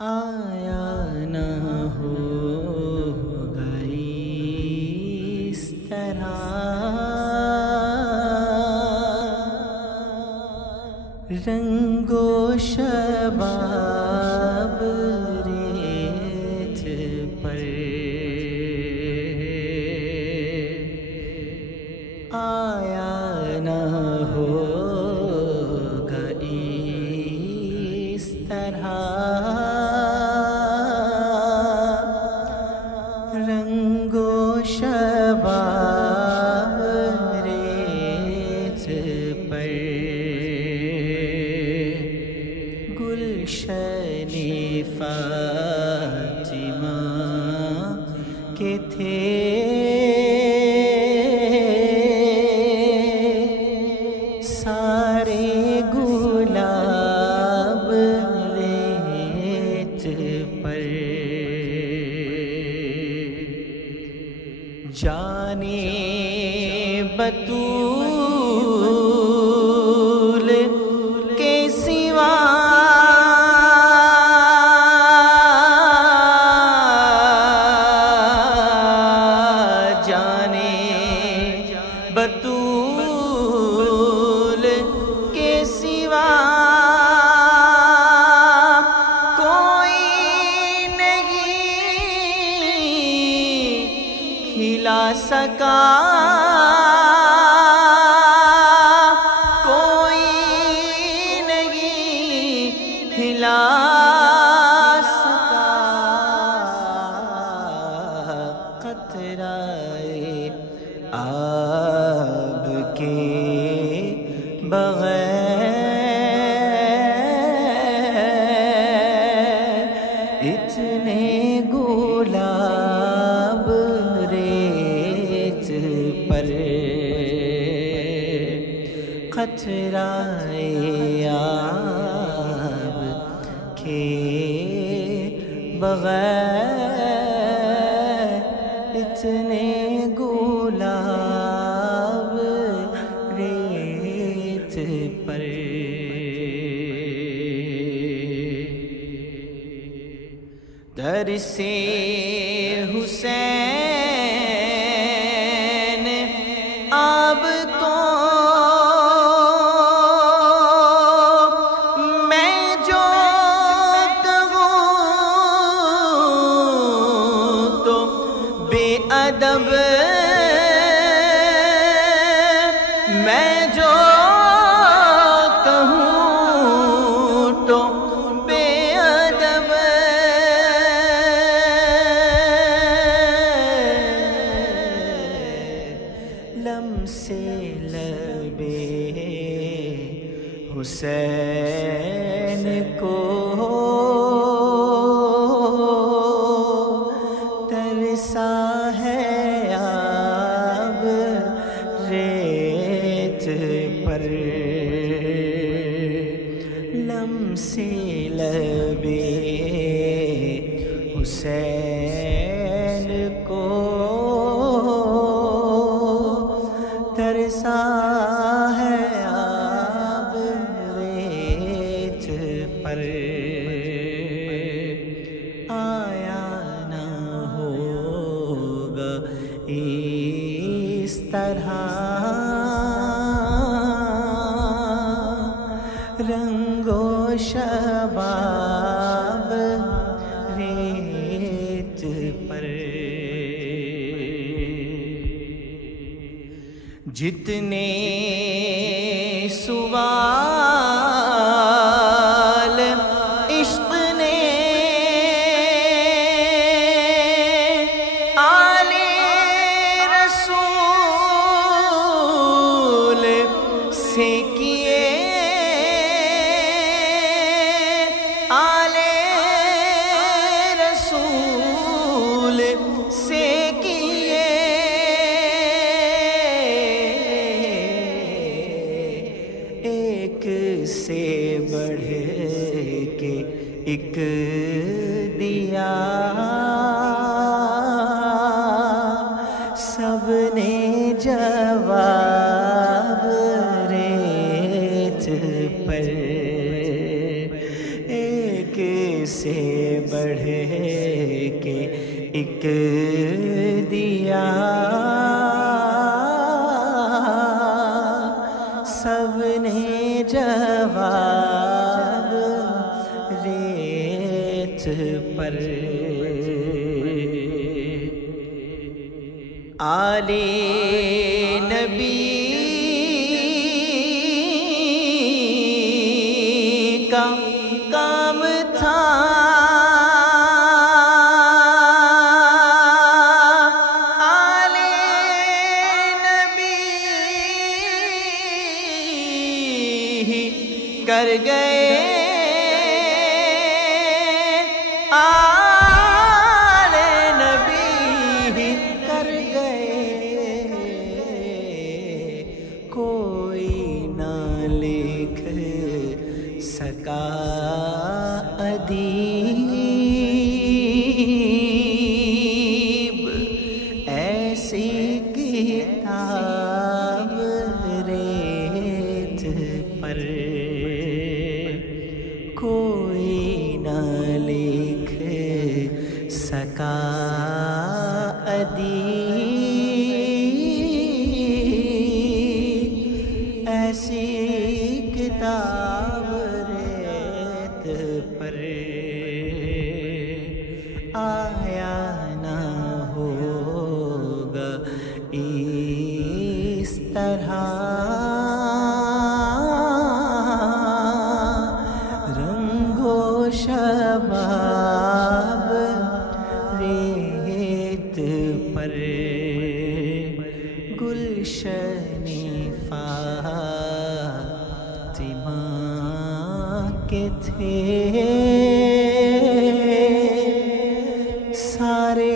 آیا نہ ہوگا اس طرح رنگ و شباب ریت پر آیا نہ ہوگا اس طرح رنگ و شباب ریت پر گلشن فاطمہ کے تھے سارے گلاب ریت پر جانے بطول کے سوا جانے بطول کے سوا کوئی نہیں کھلا سکا کوئی نہیں کھلا سکا قطرۂ آب کے بغیر اتنے گلاب ریت پر قطرۂ آب کے بغیر اتنے گلاب ریت پر در سے حسین آب کو میں جو کہوں تو بے ادب میں جو کہوں تو بے ادب لمسے لبے حسین کو ترسا ہے آب ریت پر لمسے لبے حسین کو ترسا ہے آب ریت پر آیا نہ ہوگا اس طرح رنگ و شباب ریت پر جتنے سوال عشق نے آل رسول سے کیے آل رسول سے کیے ایک سے بڑھ کے ایک دیا سب نے جواب ریت پر ایک سے بڑھ کے ایک دیا سب نے جواب ریت پر آلِ نبی کا کام تھا آلِ نبی کر گئے آلِ نبی کر گئے کوئی نہ لکھ سکا ادیب ایسی کتاب ریت پر کوئی نہ لکھ سکا ادیب ایسی کتاب ریت پر آیا نہ ہوگا اس طرح رنگ و شباب ریت پر گلشن فاطمہ کے تھے سارے